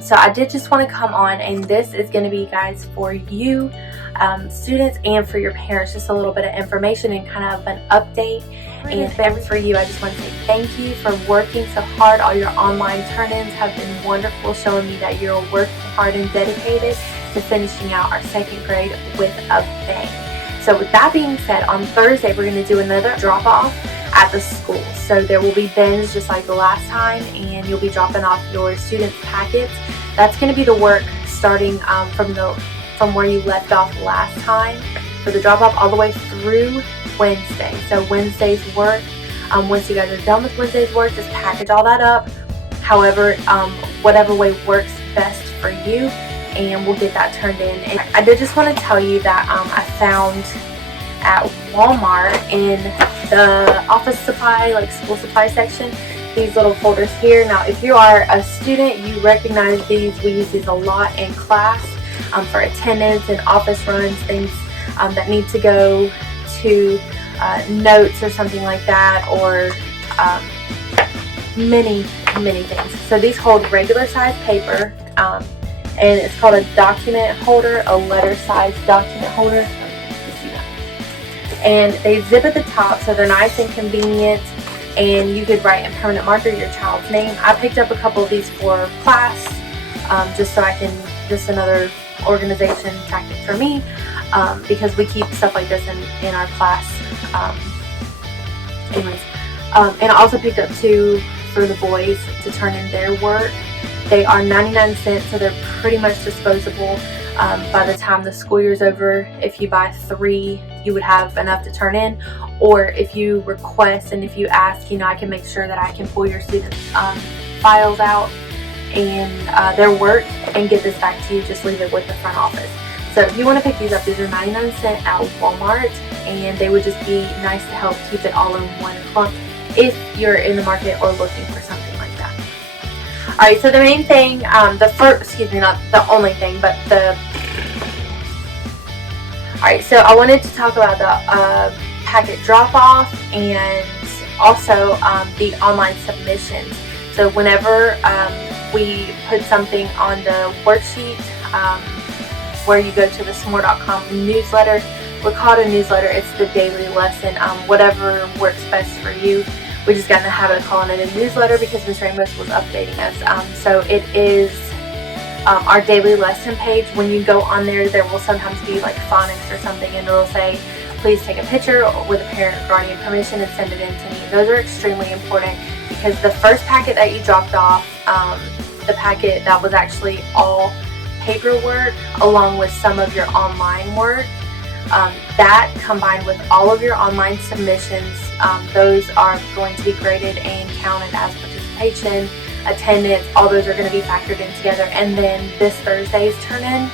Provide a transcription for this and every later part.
So I did just want to come on, and this is going to be, guys, for you students and for your parents, just a little bit of information and kind of an update. And for you, I just want to say thank you for working so hard. All your online turn-ins have been wonderful, showing me that you're working hard and dedicated to finishing out our 2nd grade with a bang. So with that being said, on Thursday we're going to do another drop-off at the school. So there will be bins just like the last time, and you'll be dropping off your students' packets. That's going to be the work starting from where you left off last time for the drop-off all the way through Wednesday. So Wednesday's work, once you guys are done with Wednesday's work, just package all that up, however, whatever way works best for you, and we'll get that turned in. And I did just want to tell you that I found at Walmart in the office supply, like school supply section, these little folders here. Now if you are a student, you recognize these. We use these a lot in class for attendance and office runs, things that need to go to notes or something like that, or many things. So these hold regular size paper, and it's called a document holder, a letter size document holder. And they zip at the top, so they're nice and convenient, and you could write in permanent marker your child's name. I picked up a couple of these for class, just another organization tactic for me, because we keep stuff like this in our class. And I also picked up 2 for the boys to turn in their work. They are 99 cents, so they're pretty much disposable by the time the school year's over. If you buy 3, you would have enough to turn in, or if you request and if you ask, I can make sure that I can pull your students' files out and their work and get this back to you. Just leave it with the front office. So if you want to pick these up, these are 99 cents at Walmart, and they would just be nice to help keep it all in one clump if you're in the market or looking for something like that. Alright, so the main thing, not the only thing, but alright, so I wanted to talk about the packet drop-off and also the online submissions. So whenever we put something on the worksheet, where you go to the smore.com newsletter, we're called a newsletter. It's the daily lesson, whatever works best for you. We just got in the habit of calling it a newsletter because Ms. Ramos was updating us. So it is our daily lesson page. When you go on there, there will sometimes be like phonics or something, and it'll say, please take a picture with a parent or guardian permission and send it in to me. Those are extremely important because the first packet that you dropped off, the packet that was actually all paperwork along with some of your online work, that combined with all of your online submissions, those are going to be graded and counted as participation, attendance. All those are going to be factored in together. And then this Thursday's turn-in,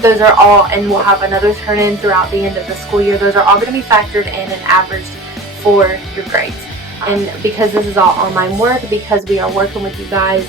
those are all, and we'll have another turn-in throughout the end of the school year. Those are all going to be factored in and averaged for your grades. And because this is all online work, because we are working with you guys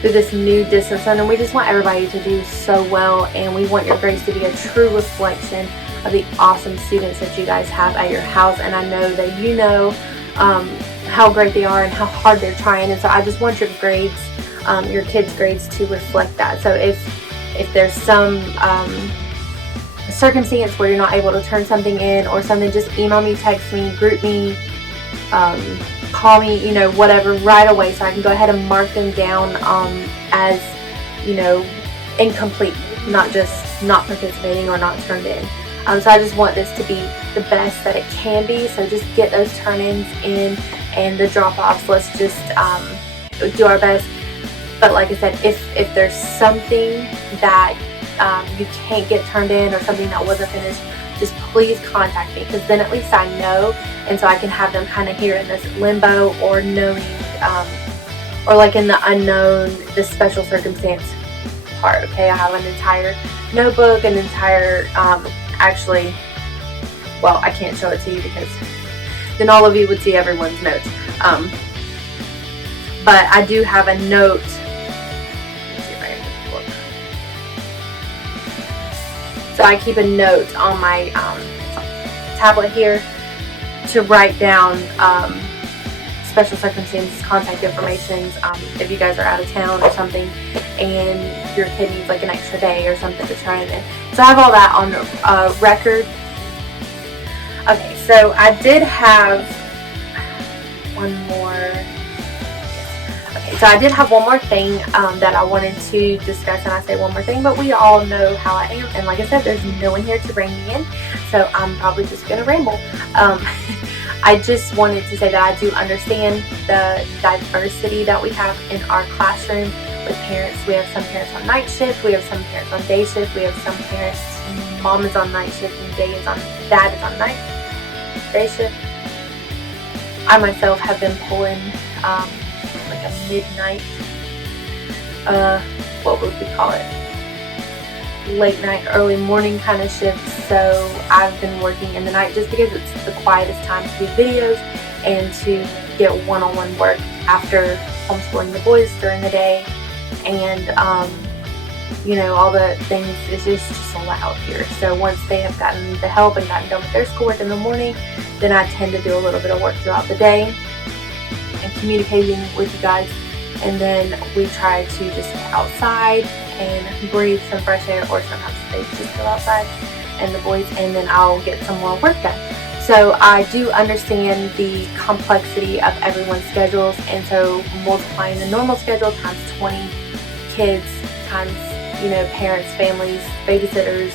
through this new distance learning, we just want everybody to do so well, and we want your grades to be a true reflection of the awesome students that you guys have at your house. And I know that you know how great they are and how hard they're trying, and so I just want your grades, your kids' grades, to reflect that. So if there's some circumstance where you're not able to turn something in or something, just email me, text me, group me, call me, whatever, right away, so I can go ahead and mark them down as, incomplete, not just not participating or not turned in. So I just want this to be the best that it can be. So just get those turn-ins in and the drop-offs. Let's just do our best. But like I said, if there's something that you can't get turned in or something that wasn't finished, just please contact me, because then at least I know, and so I can have them kind of here in this limbo or knowing, or like in the unknown, this special circumstance part. Okay, I have an entire notebook, an entire, actually, well, I can't show it to you because then all of you would see everyone's notes. But I do have a note. So I keep a note on my special circumstances, contact information, if you guys are out of town or something and your kid needs like an extra day or something to try in. So I have all that on record. Okay, so I did have one more. Okay, so I did have one more thing that I wanted to discuss, and I say one more thing, but we all know how I am, and like I said, there's no one here to bring me in, so I'm probably just gonna ramble. I just wanted to say that I do understand the diversity that we have in our classroom with parents. We have some parents on night shift, we have some parents on day shift, we have some parents, mom is on night shift and dad is on day shift. I myself have been pulling like a midnight, what would we call it? Late night, early morning kind of shift. So I've been working in the night just because it's the quietest time to do videos and to get one-on-one work after homeschooling the boys during the day. And you know, all the things, it's just so loud here. So once they have gotten the help and gotten done with their schoolwork in the morning, then I tend to do a little bit of work throughout the day and communicating with you guys. And then we try to just get outside and breathe some fresh air, or sometimes they just go outside and the boys, and then I'll get some more work done. So I do understand the complexity of everyone's schedules, and so multiplying the normal schedule times 20 kids times, you know, parents, families, babysitters.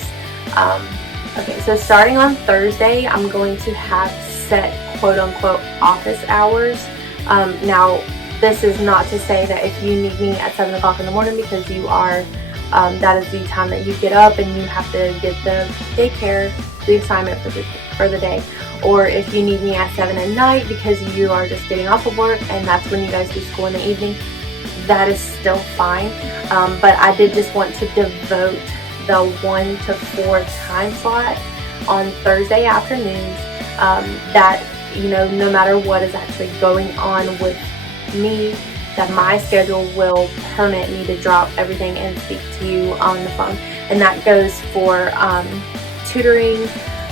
Okay, so starting on Thursday, I'm going to have set quote-unquote office hours. Now, this is not to say that if you need me at 7 o'clock in the morning because you are, that is the time that you get up and you have to get the daycare, the assignment for the day. Or if you need me at 7 at night because you are just getting off of work and that's when you guys do school in the evening, that is still fine. But I did just want to devote the 1 to 4 time slot on Thursday afternoons, that, you know, no matter what is actually going on with me, that my schedule will permit me to drop everything and speak to you on the phone. And that goes for tutoring.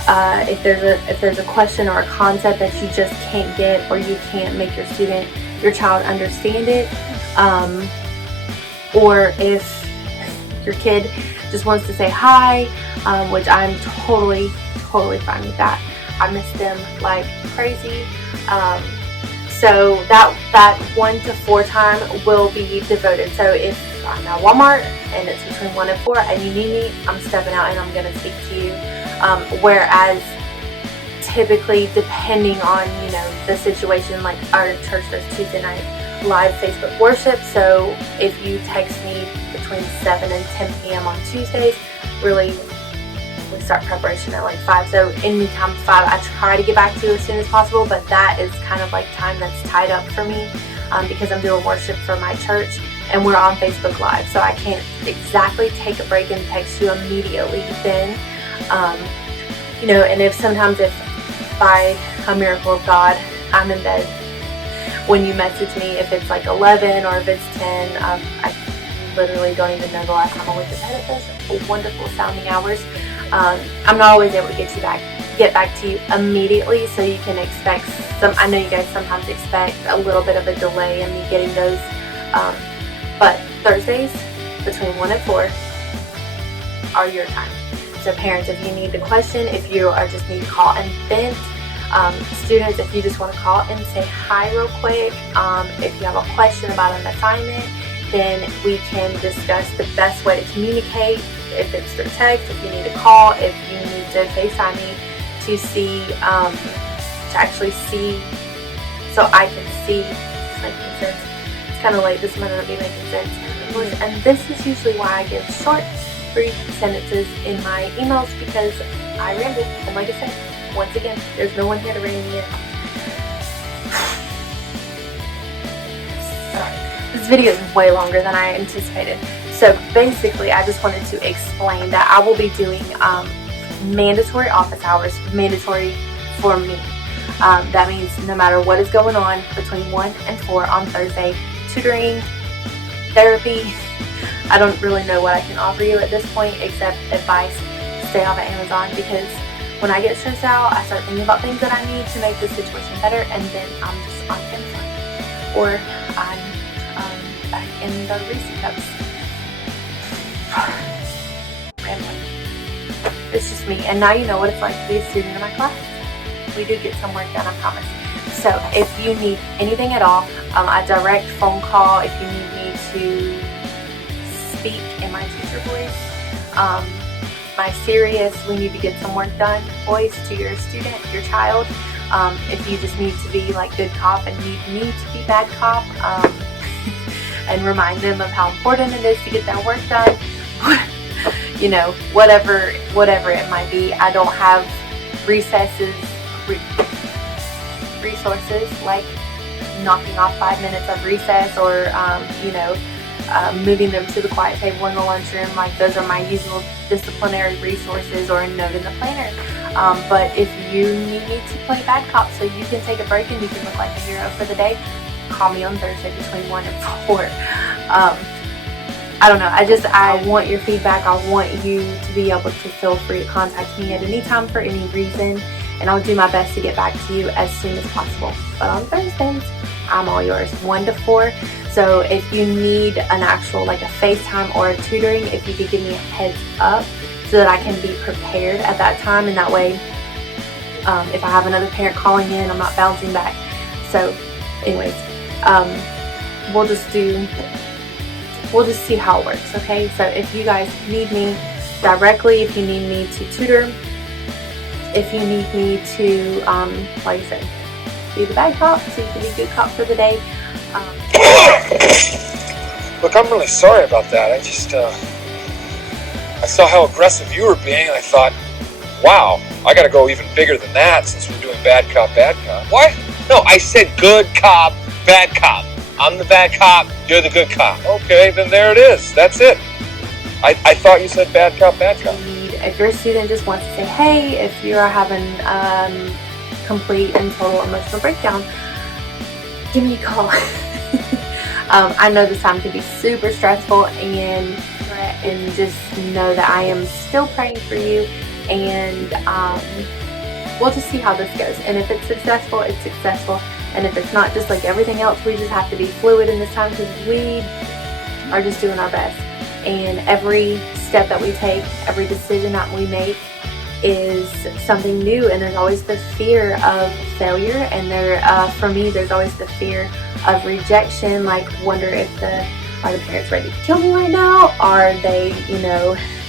If there's a question or a concept that you just can't get, or you can't make your child understand it, or if your kid just wants to say hi, which I'm totally fine with that. I miss them like crazy. So that 1 to 4 time will be devoted. So if I'm at Walmart and it's between 1 and 4 and you need me, I'm stepping out and I'm going to speak to you. Whereas typically, depending on, you know, the situation, like our church does Tuesday night live Facebook worship. So if you text me between 7 and 10 p.m. on Tuesdays, really we start preparation at like 5. So anytime 5, I try to get back to you as soon as possible, but that is kind of like time that's tied up for me because I'm doing worship for my church and we're on Facebook Live. So I can't exactly take a break and text you immediately then. You know, and if by a miracle of God, I'm in bed when you message me, if it's like 11 or if it's 10, I literally don't even know the last time I went to bed at those wonderful sounding hours. I'm not always able to get back to you immediately, so you can expect I know you guys sometimes expect a little bit of a delay in me getting those, but Thursdays between 1 and 4 are your time. So parents, if you need the question, if you just need to call and vent, students, if you just want to call and say hi real quick, if you have a question about an assignment, then we can discuss the best way to communicate. If it's through text, if you need to call, if you need to FaceTime me to see, to actually see, so I can see. It's making sense. It's kind of late. This might not be making sense in English, and this is usually why I give short, brief sentences in my emails, because I ramble. And like I said, once again, there's no one here to rein me in. Sorry. This video is way longer than I anticipated. So basically, I just wanted to explain that I will be doing mandatory office hours, mandatory for me. That means no matter what is going on between 1 and 4 on Thursday, tutoring, therapy, I don't really know what I can offer you at this point except advice. Stay off of Amazon, because when I get stressed out, I start thinking about things that I need to make the situation better, and then I'm just on Amazon. before I'm back in the Reese Cups. Rambling. It's just me, and now you know what it's like to be a student in my class. We do get some work done, I promise. So if you need anything at all, a direct phone call, if you need me to speak in my teacher voice, my serious, we need to get some work done voice to your student, your child. If you just need to be like good cop and need me to be bad cop, and remind them of how important it is to get that work done. You know, whatever it might be. I don't have resources like knocking off 5 minutes of recess or moving them to the quiet table in the lunchroom. Like, those are my usual disciplinary resources, or a note in the planner. But if you need me to play bad cop so you can take a break and you can look like a hero for the day, call me on Thursday between 1 and 4. I don't know. I want your feedback. I want you to be able to feel free to contact me at any time for any reason, and I'll do my best to get back to you as soon as possible. But on Thursdays, I'm all yours, 1 to 4. So if you need an actual, like a FaceTime or a tutoring, if you could give me a heads up so that I can be prepared at that time, and that way, if I have another parent calling in, I'm not bouncing back. So anyways, we'll just see how it works, okay? So if you guys need me directly, if you need me to tutor, if you need me to, like I said, be the bad cop so you can be good cop for the day. Look, I'm really sorry about that. I just, I saw how aggressive you were being, and I thought, wow, I gotta go even bigger than that since we're doing bad cop, bad cop. What? No, I said good cop, bad cop. I'm the bad cop, you're the good cop. Okay, then there it is. That's it. I thought you said bad cop, bad cop. If your student just wants to say, hey, if you're having complete and total emotional breakdown, give me a call. I know this time can be super stressful, and just know that I am still praying for you, and we'll just see how this goes. And if it's successful, it's successful. And if it's not, just like everything else, we just have to be fluid in this time, because we are just doing our best. And every step that we take, every decision that we make is something new, and there's always the fear of failure, and for me, there's always the fear of rejection. Like, wonder if are the parents ready to kill me right now? Are they,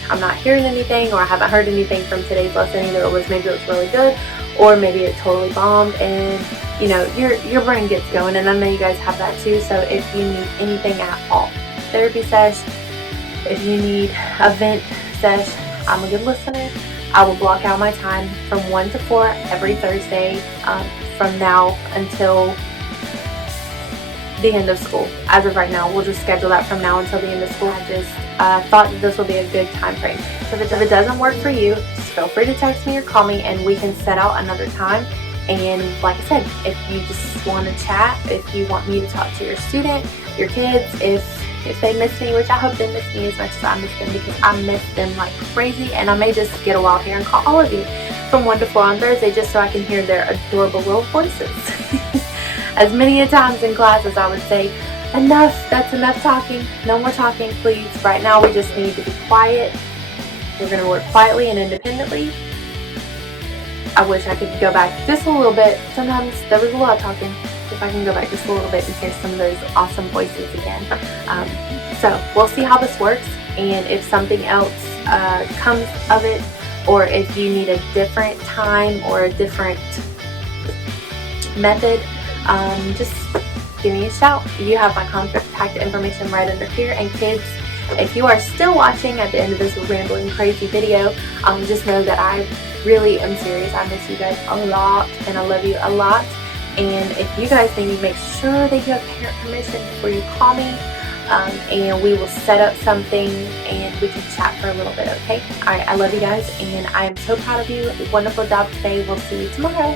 I'm not hearing anything, or I haven't heard anything from today's lesson. Either maybe it was really good, or maybe it totally bombed, and your brain gets going. And I know you guys have that too. So if you need anything at all, therapy sesh, if you need a vent sesh, I'm a good listener. I will block out my time from 1 to 4 every Thursday from now until the end of school. As of right now, we'll just schedule that from now until the end of school. I just thought that this would be a good time frame. So if it doesn't work for you, just feel free to text me or call me, and we can set out another time. And like I said, if you just want to chat, if you want me to talk to your student, your kids, if they miss me, which I hope they miss me as much as I miss them, because I miss them like crazy. And I may just get a wild hair and call all of you from 1 to 4 on Thursday, just so I can hear their adorable little voices. As many a times in class as I would say, enough, that's enough talking, no more talking, please. Right now we just need to be quiet. We're going to work quietly and independently. I wish I could go back just a little bit. Sometimes there was a lot of talking. If I can go back just a little bit and hear some of those awesome voices again. So we'll see how this works, and if something else comes of it, or if you need a different time or a different method, just give me a shout. You have my contact information right under here. And kids, if you are still watching at the end of this rambling crazy video, just know that I really am serious. I miss you guys a lot, and I love you a lot. And if you guys need me, make sure that you have parent permission before you call me, and we will set up something and we can chat for a little bit, okay? Alright, I love you guys, and I am so proud of you. Wonderful job today. We'll see you tomorrow.